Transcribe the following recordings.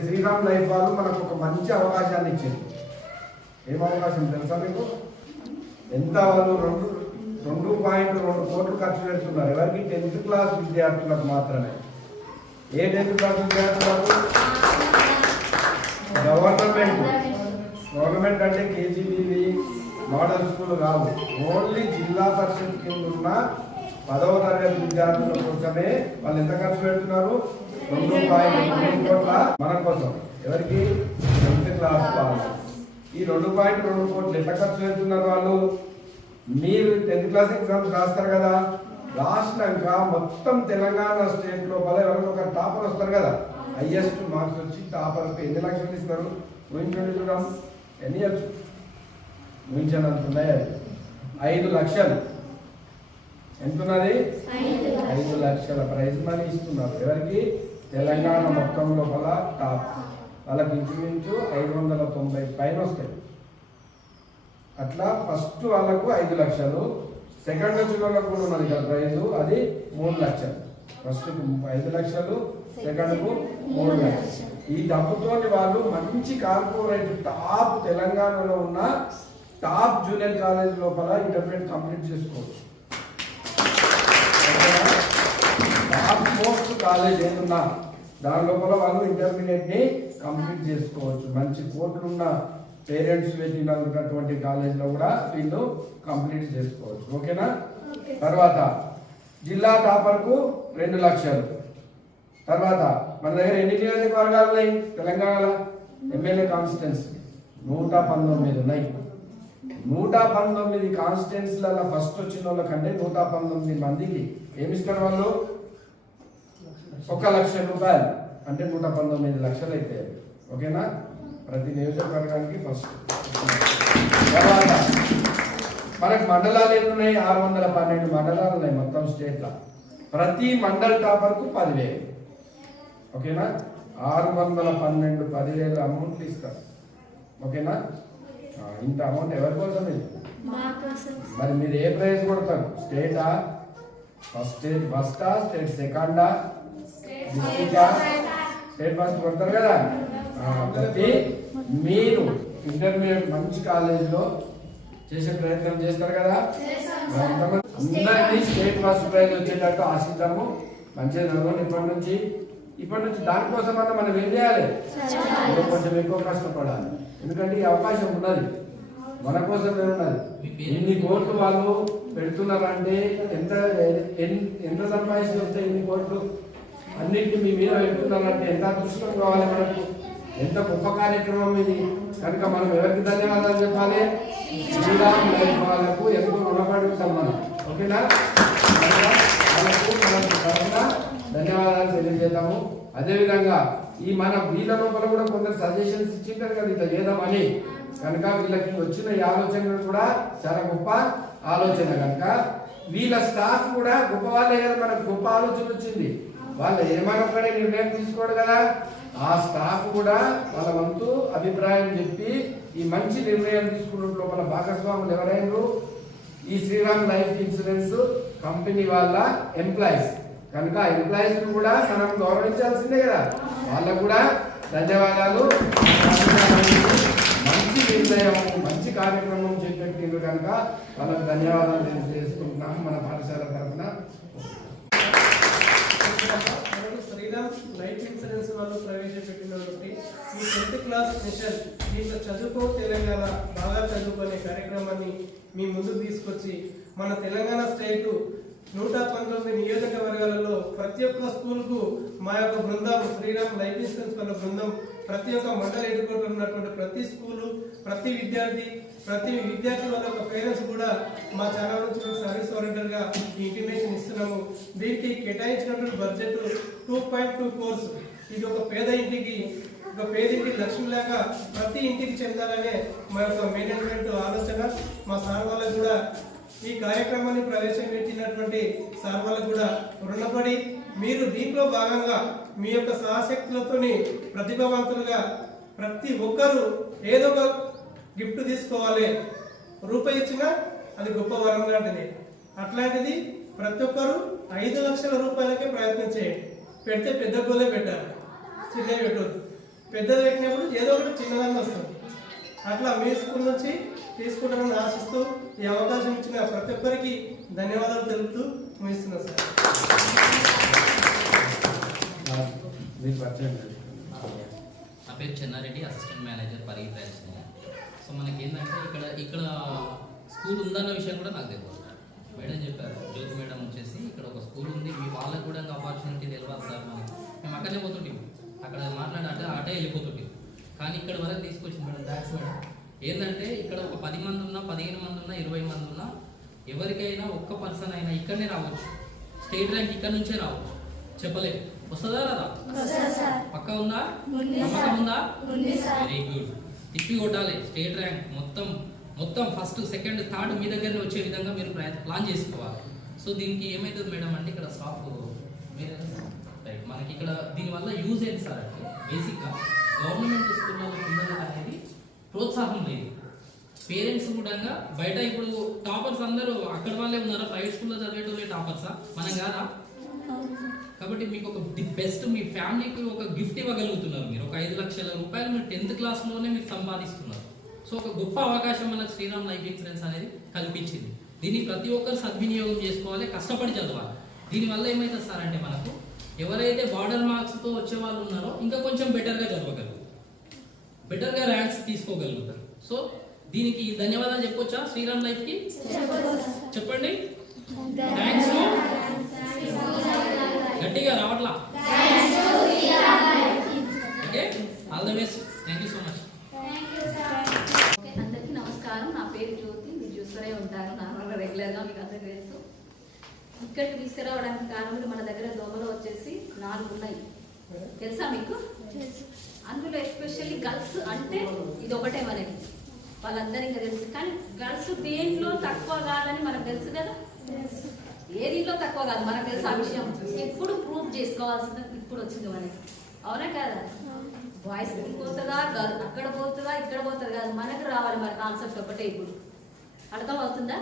Sriram life వాళ్ళు మనకు ఒక మంచి అవకాశాన్ని ఇచ్చింది. ఏం అవకాశం తెలుసా మీకు? ఎంత వాళ్ళు 2.2 కోట్లు ఖర్చు పెడుతున్నారు. ఎవరికి? 10th క్లాస్ విద్యార్థులకు మాత్రమే. ఏ 10th క్లాస్ విద్యార్థులకు? గవర్నమెంట్ అంటే కేజీబీవి మోడల్ స్కూల్ కాదు. ఓన్లీ జిల్లా పరిషత్ కింద ఉన్న 10వ తరగతి విద్యార్థుల కోసమే వాళ్ళు ఎంత ఖర్చు పెడుతున్నారు? 2.2 కోట్ల మన కోసం. ఎవరికి? 10th క్లాస్ వాళ్ళు. ఈ 2.2 కోట్లు ఎట్లా ఖర్చు పెడుతున్నారు వాళ్ళు? మీరు 10th క్లాస్ ఎగ్జామ్స్ రాస్తారు కదా, రాసినాక మొత్తం తెలంగాణ స్టేట్ లోపల ఎవరైనా ఒక టాపర్ వస్తారు కదా, హైయెస్ట్ మార్క్స్ వచ్చి టాపర్కి ఎన్ని లక్షలు ఇస్తారు? ఊహించండి, చూద్దాం ఎన్ని వచ్చు. ఊహించనంత ఉన్నాయి. 5 లక్షలు. ఎంతున్నది? 5 లక్షల ప్రైజ్ మనీ ఇస్తున్నారు. ఎవరికి? తెలంగాణ మొత్తం లోపల టాప్ వాళ్ళకి ఇంచుమించు 590 పైన వస్తాయి. అట్లా ఫస్ట్ వాళ్ళకు 5 లక్షలు, సెకండ్ వచ్చిన వాళ్ళకు కూడా ఉన్నది కదా ప్రైజ్, అది 3 లక్షలు. ఫస్ట్కు 5 లక్షలు, సెకండ్కు 3 లక్షలు. ఈ డబ్బుతో వాళ్ళు మంచి కార్పొరేట్ టాప్ తెలంగాణలో ఉన్న టాప్ జూనియర్ కాలేజ్ లోపల ఇంటర్మీడియట్ కంప్లీట్ చేసుకోవచ్చు. టాప్ మోస్ట్ కాలేజ్ ఏమున్నా దాని లోపల వాళ్ళు ఇంటర్మీడియట్ని కంప్లీట్ చేసుకోవచ్చు. మంచి కోట్లున్న పేరెంట్స్ వెళ్ళినటువంటి కాలేజ్లో కూడా వీళ్ళు కంప్లీట్ చేసుకోవచ్చు. ఓకేనా? తర్వాత జిల్లా టాపర్కు 2 లక్షలు. తర్వాత మన దగ్గర ఎన్ని నియోజకవర్గాలు ఉన్నాయి తెలంగాణలో? ఎమ్మెల్యే కాన్స్టిట్యున్సీ 119 ఉన్నాయి. 119 కాన్స్టిట్యున్సీలలో ఫస్ట్ వచ్చిన వాళ్ళ కంటే 119 మందికి ఏమిస్తారు వాళ్ళు? 1 లక్ష రూపాయలు. అంటే 119 లక్షలు అయిపోయాయి. ఓకేనా? ప్రతి నియోజకవర్గానికి ఫస్ట్. తర్వాత మనకు మండలాలు ఎన్ని ఉన్నాయి? 612 మండలాలు ఉన్నాయి మొత్తం స్టేట్లో. ప్రతి మండల్ టాపర్కు 10,000. ఓకేనా? 612 10,000 అమౌంట్లు ఇస్తారు. ఓకేనా? ఇంత అమౌంట్ ఎవరి కోసం? మరి మీరు ఏ ప్రైజ్ కొడతారు? స్టేటా? స్టేట్ ఫస్టా? స్టేట్ సెకండా? డిస్ట్రిక్టా? స్టేట్ ఫస్ట్ కొడతారు కదా. ప్రతి మీరు ఇంటర్మీడియట్ మంచి కాలేజీలో చేసే ప్రయత్నం చేస్తారు కదా. అందరికీ స్టేట్ ఫస్ట్ ప్రైజ్ వచ్చేటట్టు ఆశిద్దాము. మంచిగా చదవండి ఇప్పటి నుంచి దానికోసం అన్నా మనం ఏం చేయాలి? కొంచెం ఎక్కువ కష్టపడాలి. ఎందుకంటే ఈ అవకాశం ఉన్నది, మన కోసమే ఉన్నది. ఇన్ని కోట్లు వాళ్ళు పెడుతున్నారంటే ఎంత సంపాదించి వస్తాయి ఇన్ని కోట్లు? అన్నింటినీ మీ మీద పెడుతున్నారంటే ఎంత అదృష్టం కావాలి మనకు? ఎంత గొప్ప కార్యక్రమం ఇది. కనుక మనం ఎవరికి ధన్యవాదాలు చెప్పాలి? శ్రీరామ్ లైఫ్ వాళ్ళకు ఎంతో రుణపడి ఉంటాం మనం. ఓకేనా? వాళ్ళకు మనం ధన్యవాదాలు తెలియజేద్దాము. అదేవిధంగా ఈ మన వీళ్ళ లోపల కూడా కొందరు సజెషన్స్ ఇచ్చింటారు కదా ఇట్లా చేద్దామని. కనుక వీళ్ళకి వచ్చిన ఈ ఆలోచన కూడా చాలా గొప్ప ఆలోచన. కనుక వీళ్ళ స్టాఫ్ కూడా గొప్ప వాళ్ళే కదా, మనకు గొప్ప ఆలోచన వచ్చింది. వాళ్ళు ఏమనొక్కడే నిర్ణయం తీసుకోడు కదా, ఆ స్టాఫ్ కూడా వాళ్ళ వంతు అభిప్రాయం చెప్పి ఈ మంచి నిర్ణయం తీసుకున్న లోపల భాగస్వాములు ఎవరైనా ఈ శ్రీరామ్ లైఫ్ ఇన్సూరెన్స్ కంపెనీ వాళ్ళ ఎంప్లాయీస్. కనుక ఎంప్లాయీస్ కూడా మనం గౌరవించాల్సిందే కదా. వాళ్ళకు కూడా ధన్యవాదాలు. మంచి నిర్ణయం, మంచి కార్యక్రమం చేపట్టిండ్రు కనుక వాళ్ళకు ధన్యవాదాలు తెలియజేసుకుంటున్నాము మన పాఠశాల తరఫున. శ్రీరామ్ లైఫ్ ఇన్సూరెన్స్ వాళ్ళు ప్రవేశపెట్టినటువంటి ఈ 10th క్లాస్ మిషన్, దీంట్లో చదువుకో తెలంగాణ బాగా చదువుకునే కార్యక్రమాన్ని మీ ముందుకు తీసుకొచ్చి మన తెలంగాణ స్టేట్ 119 నియోజకవర్గాలలో ప్రతి ఒక్క స్కూల్కు మా యొక్క బృందం, శ్రీరామ్ లైఫ్ ఇన్సూరెన్స్ వాళ్ళ బృందం ప్రతి ఒక్క మండల ఎదుర్కొంటూ ఉన్నటువంటి ప్రతి స్కూలు, ప్రతి విద్యార్థి వాళ్ళ యొక్క పేరెంట్స్ కూడా మా ఛానల్ నుంచి సర్వీస్ ఓరియంటెడ్గా ఇంటిమేషన్ ఇస్తున్నాము. దీనికి కేటాయించినటువంటి బడ్జెట్ 2.2 కోర్స్. ఇది ఒక పేద ఇంటికి లక్ష్యం లేక ప్రతి ఇంటికి చెందాలనే మా యొక్క మేనేజ్మెంట్ ఆలోచన. మా సార్ వాళ్ళకు కూడా ఈ కార్యక్రమాన్ని ప్రవేశపెట్టినటువంటి సార్ వాళ్ళకు కూడా రుణపడి, మీరు దీంట్లో భాగంగా మీ యొక్క సహశక్తులతోని ప్రతిభావంతులుగా ప్రతి ఒక్కరూ ఏదో ఒక గిఫ్ట్ తీసుకోవాలి. రూపాయి ఇచ్చినా అది గొప్ప వరం లాంటిది. అట్లాంటిది ప్రతి ఒక్కరు 5 లక్షల రూపాయలకే ప్రయత్నం చేయండి. పెడితే పెద్ద గోలే పెట్టాలి, చిన్నవి పెట్టవద్దు. పెద్దది పెట్టినప్పుడు ఏదో ఒకటి చిన్నదాన్ని వస్తుంది. అట్లా మీ స్కూల్ నుంచి తీసుకుంటారని ఆశిస్తూ ఈ అవకాశం ఇచ్చిన ప్రతి ఒక్కరికి ధన్యవాదాలు తెలుపుతూ ముగిస్తున్నాను సార్. మీకు పరిచయం నా పేరు Chennareddy, assistant manager Parigi branch. So మనకి ఏంటంటే ఇక్కడ స్కూల్ ఉందన్న విషయం కూడా నాకు తెలియదు. మేడం చెప్పారు, జ్యోతి మేడం వచ్చేసి ఇక్కడ ఒక స్కూల్ ఉంది, మీ వాళ్ళకు కూడా ఆపర్చునిటీ తెలియదు సార్ మనకి. మేము అక్కడే పోతుంటాం, అక్కడ మాట్లాడే అటే వెళ్ళిపోతుంటాం. కానీ ఇక్కడ వరకు తీసుకొచ్చింది మేడం, థ్యాంక్స్ మేడం. ఏంటంటే ఇక్కడ ఒక 10 మంది ఉన్నా, 15 మంది ఉన్నా, 20 మంది ఉన్నా, ఎవరికైనా ఒక్క పర్సన్ అయినా ఇక్కడనే రావచ్చు. స్టేట్ ర్యాంక్ ఇక్కడ నుంచే రావచ్చు, చెప్పలేదు. వస్తుందా రాదా? పక్క ఉందా? నమ్మకం ఉందా? Very good. తిప్పి కొట్టాలి. స్టేట్ ర్యాంక్ మొత్తం ఫస్ట్, సెకండ్, థర్డ్ మీ దగ్గరనే వచ్చే విధంగా మీరు ప్లాన్ చేసుకోవాలి. సో దీనికి ఏమవుతుంది మేడం అంటే ఇక్కడ స్టాఫ్ మీరు రైట్, మనకి ఇక్కడ దీనివల్ల యూజ్ ఏంటి సార్ అంటే బేసిక్గా గవర్నమెంట్ స్కూల్లో పిల్లలు అనేది ప్రోత్సాహం లేదు. పేరెంట్స్ కూడా బయట ఇప్పుడు టాపర్స్ అందరూ అక్కడ వాళ్ళే ఉన్నారా? ప్రైవేట్ స్కూల్లో చదివేటోళ్ళే టాపర్సా? మనం కాదా? కాబట్టి మీకు ఒక ది బెస్ట్ మీ ఫ్యామిలీకి ఒక గిఫ్ట్ ఇవ్వగలుగుతున్నారు. మీరు ఒక 5 లక్షల రూపాయలు మీరు 10th క్లాస్లోనే మీరు సంపాదిస్తున్నారు. సో ఒక గొప్ప అవకాశం మనకు శ్రీరామ్ లైఫ్ ఇన్సూరెన్స్ అనేది కల్పించింది. దీన్ని ప్రతి ఒక్కరు సద్వినియోగం చేసుకోవాలి, కష్టపడి చదవాలి. దీనివల్ల ఏమవుతుంది సార్ అంటే మనకు ఎవరైతే బార్డర్ మార్క్స్తో వచ్చే వాళ్ళు ఉన్నారో ఇంకా కొంచెం బెటర్గా చదవగలుగుతారు, బెటర్గా ర్యాంక్స్ తీసుకోగలుగుతారు. సో దీనికి ధన్యవాదాలు చెప్పొచ్చా శ్రీరామ్ లైఫ్కి? చెప్పండి. థ్యాంక్స్. గట్టిగా రావట్లా? Okay, all the best. Thank you so much. అందరికీ నమస్కారం. నా పేరు జ్యోతి. మీరు చూస్తూనే ఉంటారు నార్మల్గా రెగ్యులర్గా, మీకు అందరికీ తెలుసు. ఇక్కడికి తీసుకురావడానికి కారణం మన దగ్గర దోమలు వచ్చేసి 4 ఉన్నాయి, తెలుసా మీకు? అందులో ఎస్పెషల్లీ గర్ల్స్ అంటే ఇది ఒకటే మనకి, వాళ్ళందరూ ఇంకా తెలుసు. కానీ గర్ల్స్ దేంట్లో తక్కువ కాదని మనకు తెలుసు కదా, ఏ దీంట్లో తక్కువ కాదు మనకు తెలుసు. ఆ విషయం ఎప్పుడు ప్రూవ్ చేసుకోవాల్సింది ఇప్పుడు వచ్చింది మనకి, అవునా కదా? బాయ్స్ పోతుందా, అక్కడ పోతుందా, ఇక్కడ పోతుంది కాదు, మనకు రావాలి. మన కాన్సెప్ట్ ఒకటే. ఇప్పుడు అర్థం అవుతుందా?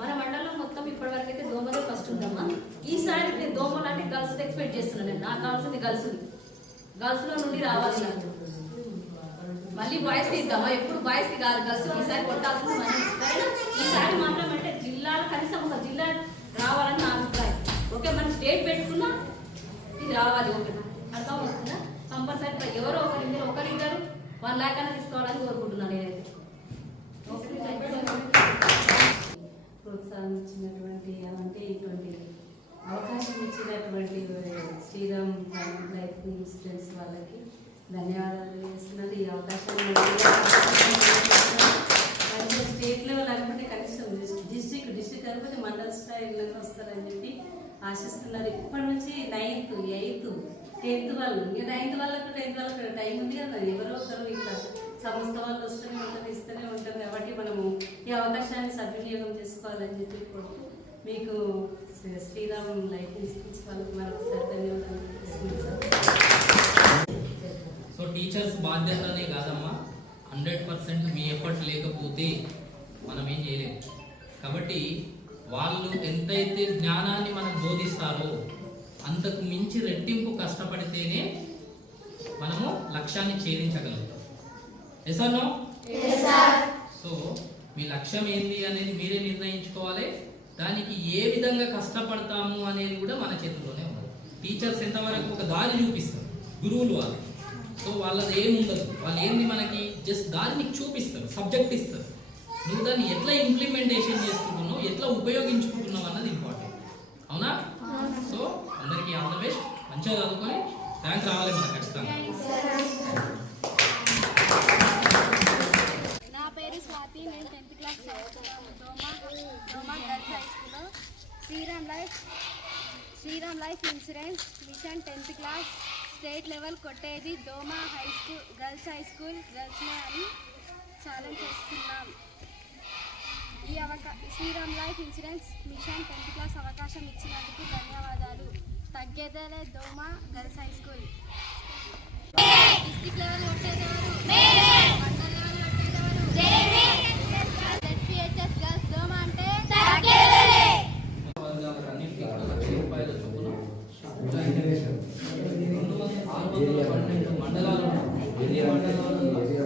మన మండలం మొత్తం ఇప్పటి వరకు అయితే దోమలే ఫస్ట్ ఉందమ్మా. ఈసారి నేను దోమలు అంటే గర్ల్స్ ఎక్స్పెక్ట్ చేస్తున్నాను. నేను నాకు కావాల్సింది గర్ల్స్ లో నుండి రావాలి నాకు. మళ్ళీ బాయ్స్ ఇద్దామా? ఎప్పుడు బాయ్స్ కాదు, గర్ల్స్ ఈసారి కొట్టాల్సింది మనం. సరేనా? ఈసారి మాత్రం అంటే జిల్లాలో కనీసం ఒక జిల్లా రావాలని నా అభిప్రాయం. ఓకే, మనం స్టేట్ పెట్టుకున్నా ఇది రావాలి. ఓకే, అర్థం అవుతుందా? కంపల్సరీ ఎవరో ఒకరిద్దరు 1 lakh అన్న తీసుకోవాలని కోరుకుంటున్నాను నేనైతే. ప్రోత్సహించినటువంటి అంటే ఇటువంటి అవకాశం ఇచ్చినటువంటి శ్రీరామ్ లైఫ్ ఇన్సూరెన్స్ వాళ్ళకి ధన్యవాదాలు చేస్తున్నారు. ఈ అవకాశాన్ని స్టేట్ లెవెల్ అనుకుంటే కనీసం డిస్ట్రిక్ట్ అనుకుంటే మండల స్థాయిలో వస్తారని చెప్పి ఆశిస్తున్నారు. ఇప్పటి నుంచి 9th, 8th, 10th వాళ్ళు, 9th వాళ్ళకు 10th వాళ్ళకు టైం ఉంది కదా. ఎవరో ఒకరు ఇట్లా సంస్థ వాళ్ళు వస్తూనే ఉంటారు, ఇస్తూనే ఉంటారు. కాబట్టి మనము ఈ అవకాశాన్ని సద్వినియోగం చేసుకోవాలని చెప్పి కోరుతూ మీకు శ్రీరామ్ లైఫ్ ఇన్సూరెన్స్ వాళ్ళకి మరొకసారి ధన్యవాదాలు. సో టీచర్స్ బాధ్యతనే కాదమ్మా, 100% మీ ఎఫర్ట్ లేకపోతే మనం ఏం చేయలేము. కాబట్టి వాళ్ళు ఎంతైతే జ్ఞానాన్ని మనం బోధిస్తారో అంతకు మించి రెట్టింపు కష్టపడితేనే మనము లక్ష్యాన్ని ఛేదించగలుగుతాం. Yes or no? సో మీ లక్ష్యం ఏంటి అనేది మీరే నిర్ణయించుకోవాలి. దానికి ఏ విధంగా కష్టపడతాము అనేది కూడా మన చేతుల్లోనే ఉంది. టీచర్స్ ఎంతవరకు ఒక దారి చూపిస్తారు, గురువులు వాళ్ళు. సో వాళ్ళది ఏముండదు, వాళ్ళు ఏంది మనకి జస్ట్ దారిని చూపిస్తారు, సబ్జెక్ట్ ఇస్తారు. నువ్వు దాన్ని ఎట్లా ఇంప్లిమెంటేషన్ చేసుకుంటున్నావు, ఎట్లా ఉపయోగించుకుంటున్నావు అన్నది ఇంపార్టెంట్. అవునా? సో అందరికీ ఆల్ ద బెస్ట్. మంచిగా చదువుకొని ర్యాంక్ రావాలి మనకు ఖచ్చితంగా. నా పేరు స్వాతి. నేను 10th క్లాస్ చదువుతున్నాను డోమా గర్ల్స్ హై స్కూల్లో. Sriram life insurance mission 10th class state level కొట్టేది డోమా హై స్కూల్ గర్ల్స్ గర్ల్స్నే అని ఛాలెంజ్ చేస్తున్నాం. ఈ Sriram life insurance mission 10th class అవకాశం ఇచ్చినందుకు ధన్యవాదాలు. తగ్గేదేలే Doma girls high school. District level కొట్టేదెవరు? మండల్ లెవెల్ కొట్టేదెవరు? ZPHS గర్ల్స్ డోమా అంటే తగ్గేదేలే. రూపాయల చొప్పున 612 మండలాలు ఏరియా అంటే ఈ ఏరియా